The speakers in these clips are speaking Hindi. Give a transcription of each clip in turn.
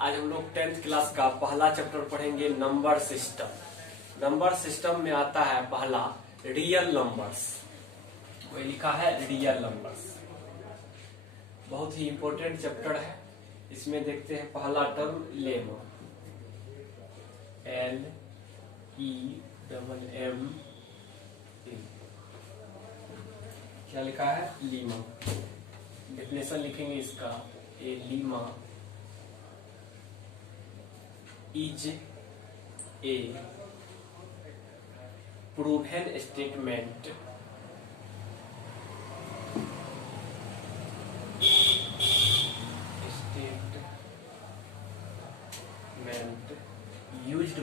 आज हम लोग 10th क्लास का पहला चैप्टर पढ़ेंगे नंबर सिस्टम। नंबर सिस्टम में आता है पहला रियल नंबर्स। वही लिखा है रियल नंबर्स। बहुत ही इंपॉर्टेंट चैप्टर है। इसमें देखते हैं पहला टर्म लेमा, LEMM। क्या लिखा है? लीमा। डेफिनेशन लिखेंगे इसका। A lemma is a proven statement used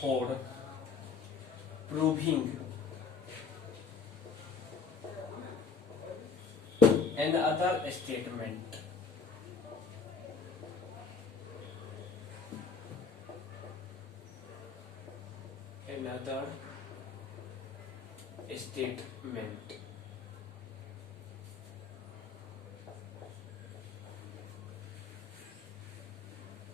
for proving another statement। another statement।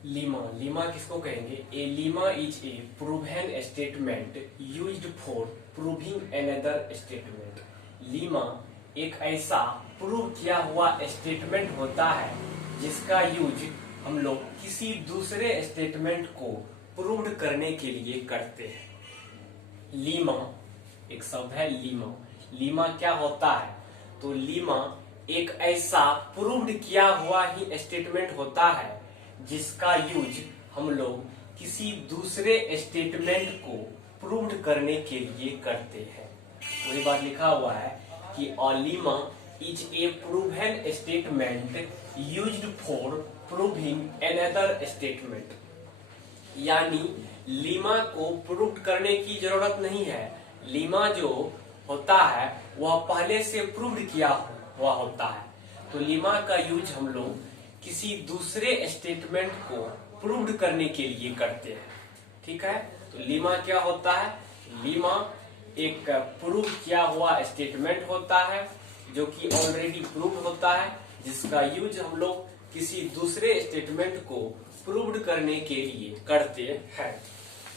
Lemma, lemma किसको कहेंगे? A lemma is a proven statement used for proving another statement. Lemma एक ऐसा प्रूव किया हुआ स्टेटमेंट होता है जिसका यूज हम लोग किसी दूसरे स्टेटमेंट को प्रूव करने के लिए करते हैं। लीमा एक शब्द है लीमा। लीमा क्या होता है? तो लीमा एक ऐसा प्रूव्ड किया हुआ ही स्टेटमेंट होता है जिसका यूज हम लोग किसी दूसरे स्टेटमेंट को प्रूव्ड करने के लिए करते हैं। वही बात लिखा हुआ है कि a lemma is a proven statement used for proving another statement. यानी लीमा को प्रूव करने की जरूरत नहीं है। लीमा जो होता है वह पहले से प्रूव्ड किया हुआ होता है। तो लीमा का यूज हम लोग किसी दूसरे स्टेटमेंट को प्रूव्ड करने के लिए करते हैं। ठीक है, तो लीमा क्या होता है? लीमा एक प्रूव किया हुआ स्टेटमेंट होता है जो कि ऑलरेडी प्रूव होता है, जिसका यूज हम लोग किसी दूसरे स्टेटमेंट को प्रूव्ड करने के लिए करते हैं।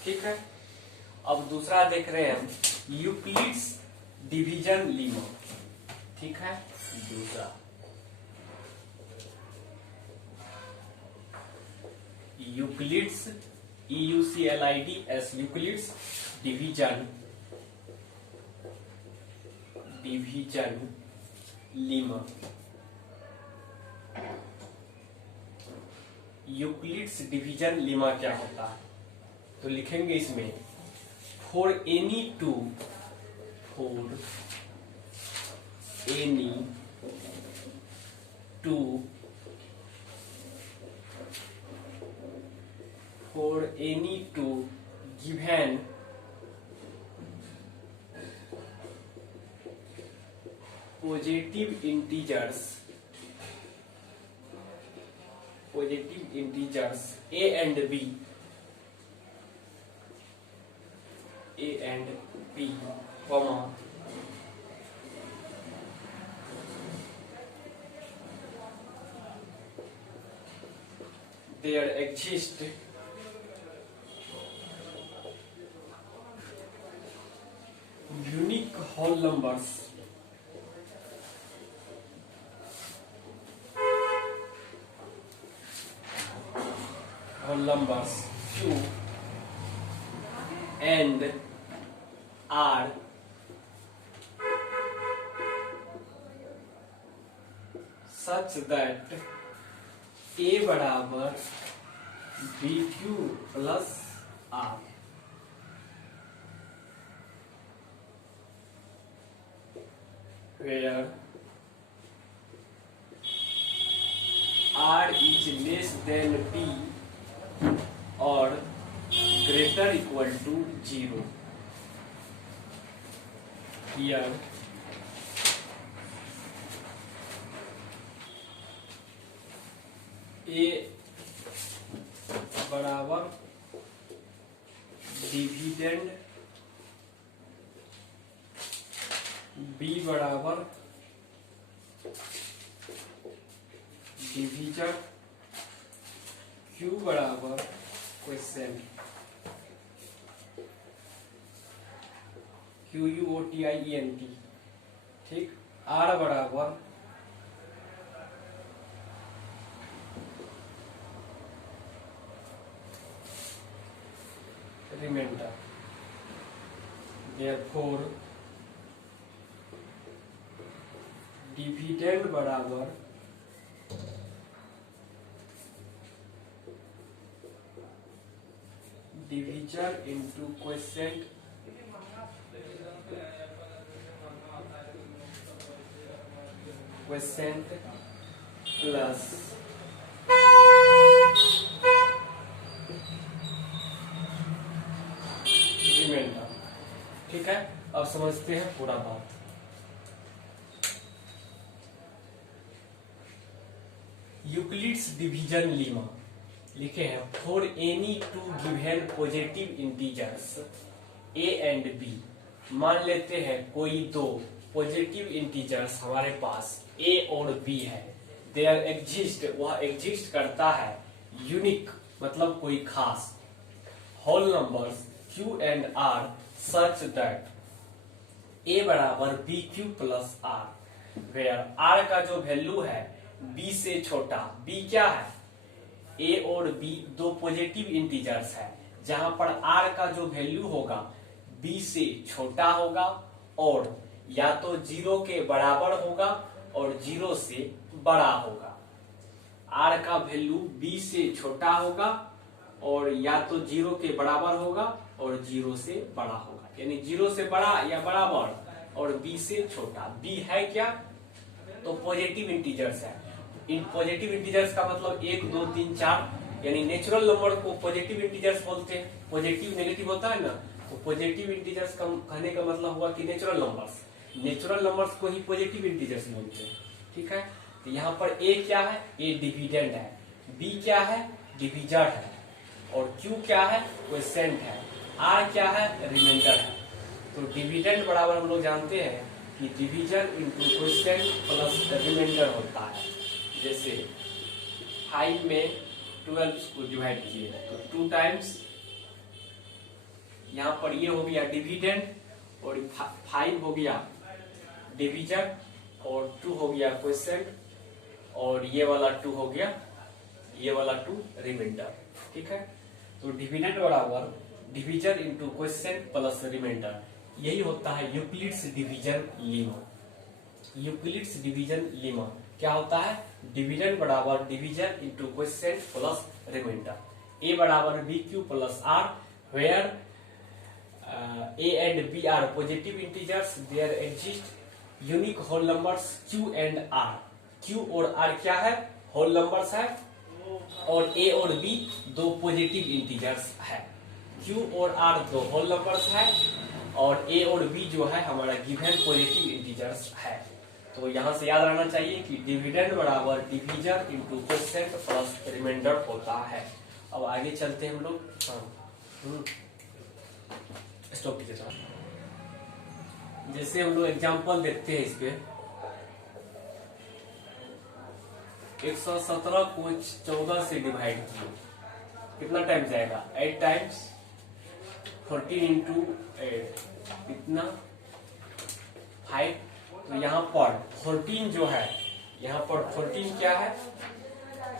ठीक है, अब दूसरा देख रहे हैं हम यूक्लिड्स डिवीजन लीमा। ठीक है, दूसरा Euclid's EUCLIDS Euclid's division lemma. Euclid's division lemma क्या होता है? तो लिखेंगे इसमें for any to given positive integers a and b comma there exist unique whole numbers q and r such that a बराबर bq plus r। where r is less than b or greater equal to 0। here a बराबर डिविडेंड, b बराबर डिवीजर Q बराबर क्वेश्चन QUOTIENT, ठीक। R बराबर रिमाइंडर, देयरफॉर डिविडेंड बराबर divisor into question plus reminder, ठीक है। अब समझते हैं पूरा बात। यूक्लिड्स डिवीजन लीमा लिखे हैं for any two given positive integers a and b। मान लेते हैं कोई दो पॉजिटिव इंटीजर्स हमारे पास a और b है, देयर एग्जिस्ट, वह एग्जिस्ट करता है, यूनिक मतलब कोई खास, whole numbers q and r such that a बराबर bq plus r, where r का जो वैल्यू है b से छोटा, b क्या है, a और b दो पॉजिटिव इंटीजर्स है, जहां पर r का जो वैल्यू होगा b से छोटा होगा और या तो 0 के बराबर होगा और 0 से बड़ा होगा। r का वैल्यू b से छोटा होगा और या तो 0 के बराबर होगा और 0 से बड़ा होगा, यानी 0 से बड़ा या बराबर और b से छोटा। b है क्या, तो पॉजिटिव इंटीजर्स है। इन पॉजिटिव इंटीजर्स का मतलब 1 2 3 4, यानी नेचुरल नंबर को पॉजिटिव इंटीजर्स बोलते हैं। पॉजिटिव नेगेटिव होता है ना, तो पॉजिटिव इंटीजर्स का कहने का मतलब हुआ कि नेचुरल नंबर्स को ही पॉजिटिव इंटीजर्स बोलते हैं, ठीक है। तो यहाँ पर a क्या है, a डिविडेंड है, b क्या है, डिविजर है, और q क्या है, क्वोशिएंट है, r क्या है, रिमाइंडर है। तो डिविडेंड बराबर हम लोग जानते हैं कि division into quotient plus remainder होता है। जैसे 5 में 12 को डिवाइड किए तो 2 टाइम्स, यहाँ पर ये हो गया डिविडेंड और 5 हो गया डिविजन और 2 हो गया क्वोशिएंट और ये वाला 2 हो गया, ये वाला 2 रिमाइंडर, ठीक है। तो डिविडेंड बराबर division into quotient plus remainder, यही होता है Euclid's division lemma. Euclid's division lemma क्या होता है, डिविडेंड बराबर division into quotient plus remainder. a बराबर bq plus r, where a and b are positive integers, there exist unique whole numbers q and r। q और r क्या है, होल नंबर्स है, और a और b दो पॉजिटिव इंटीजर्स है। q और r दो होल नंबर्स है और a और b जो है हमारा गिवन पॉजिटिव इंटीजर्स है। तो यहाँ से याद रहना चाहिए कि डिविडेंड बराबर divisor into quotient plus remainder होता है। अब आगे चलते हैं हम लोग, स्टॉप कीजिए सर। जैसे हम लोग एग्जांपल देखते हैं इस पे, 117 को 14 से डिवाइड किए, कितना टाइम जाएगा, 8 टाइम्स, 14 इंटू 8 कितना 5। तो यहाँ पर 14 जो है, यहाँ पर 14 क्या है,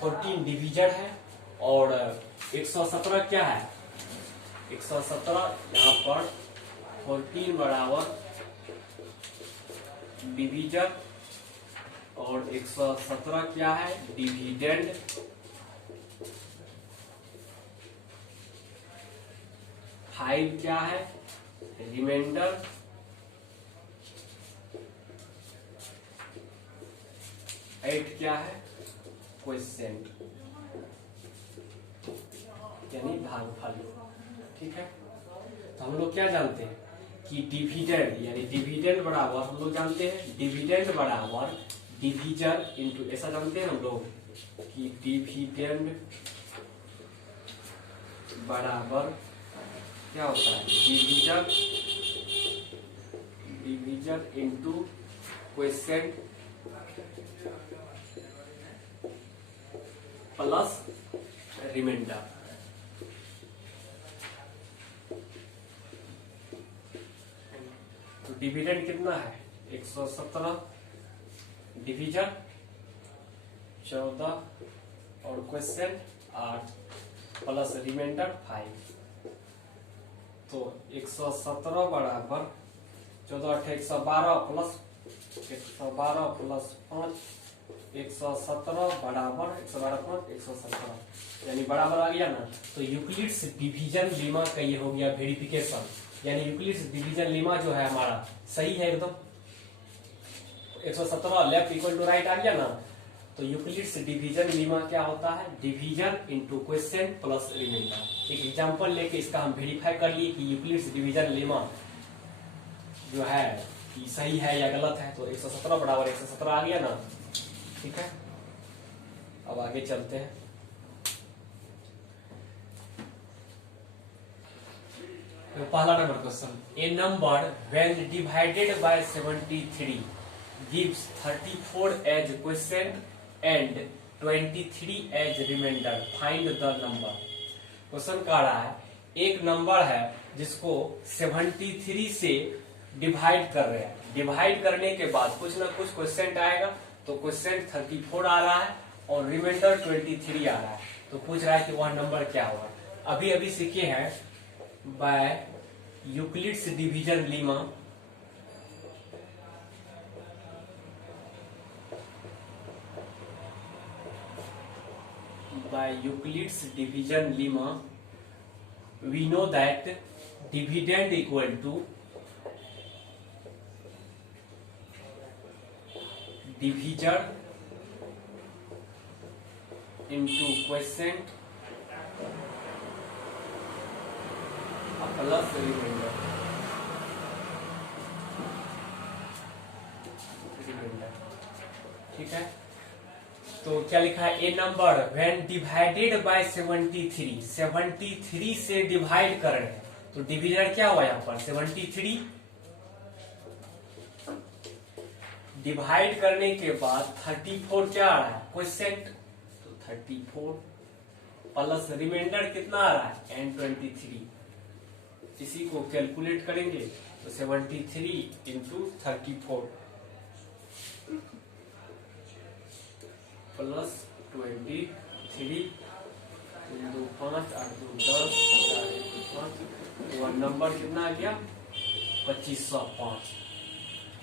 14 डिवीजर है और 117 क्या है, 117 यहाँ पर 14 बराबर डिवीजर और 117 क्या है, डिविडेंड। 5 क्या है, रिमाइंडर, 8 क्या है, क्वोशिएंट यानी भागफल, ठीक है। तो हम लोग क्या जानते हैं कि डिविडेंड यानी डिविडेंड बराबर, हम लोग जानते हैं डिविडेंड बराबर डिवीजर इंटू, ऐसा जानते हैं हम लोग कि डिविडेंड बराबर क्या होता है, divisor into quotient plus remainder. तो डिविडेंड कितना है 117 डिवीजन 14 और क्वेश्चन 8 प्लस रिमाइंडर 5। तो 117 बराबर 14 112 प्लस 112 प्लस 5 117 बराबर 112 प्लस 117 यानी बराबर आ गया ना। तो यूक्लिड्स डिवीजन लेमा का ये हो गया वेरिफिकेशन, यानी यूक्लिड्स डिवीजन लेमा जो है हमारा सही है एकदम। 117 लेफ्ट इक्वल टू राइट आ गया ना। तो यूक्लिड्स डिवीजन लेमा क्या होता है, division into quotient plus remainder. एक एग्जांपल लेके इसका हम वेरीफाई कर लिए कि यूक्लिड्स डिवीजन लेमा जो है कि सही है या गलत है। तो 117 बराबर 117 आ गया ना, ठीक है। अब आगे चलते हैं। तो पहला number question, A number when divided by 73 gives 34 as question and 23 as remainder, find the number। Question कह रहा है एक नंबर है जिसको 73 से डिवाइड कर रहे हैं, डिवाइड करने के बाद कुछ ना कुछ क्वेश्चन आएगा। तो क्वेश्चन 34 आ रहा है और रिमाइंडर 23 आ रहा है। तो पूछ रहा है कि वह नंबर क्या होगा। अभी अभी सीखे हैं by Euclid's division lemma, by Euclid's division lemma we know that dividend equal to divisor into quotient plus remainder। ठीक है। तो क्या लिखा है, ए नंबर व्हेन डिवाइडेड बाय 73, 73 से डिवाइड कर रहे हैं। तो डिवीजन क्या हुआ यहाँ पर 73 डिवाइड करने के बाद 34 क्या आ रहा है क्वेश्चन। तो 34 प्लस रिमाइंडर कितना आ रहा है n23। इसी को कैलकुलेट करेंगे तो 73 इंटू 34 प्लस 23 2 5 8 2 10 5। वह नंबर कितना आ गया 2505।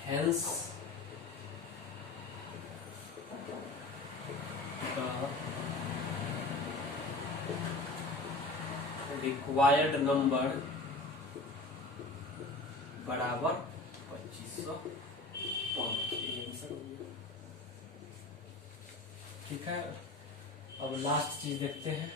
हेंस रिक्वायर्ड नंबर बराबर 2505। ठीक है। अब लास्ट चीज देखते हैं।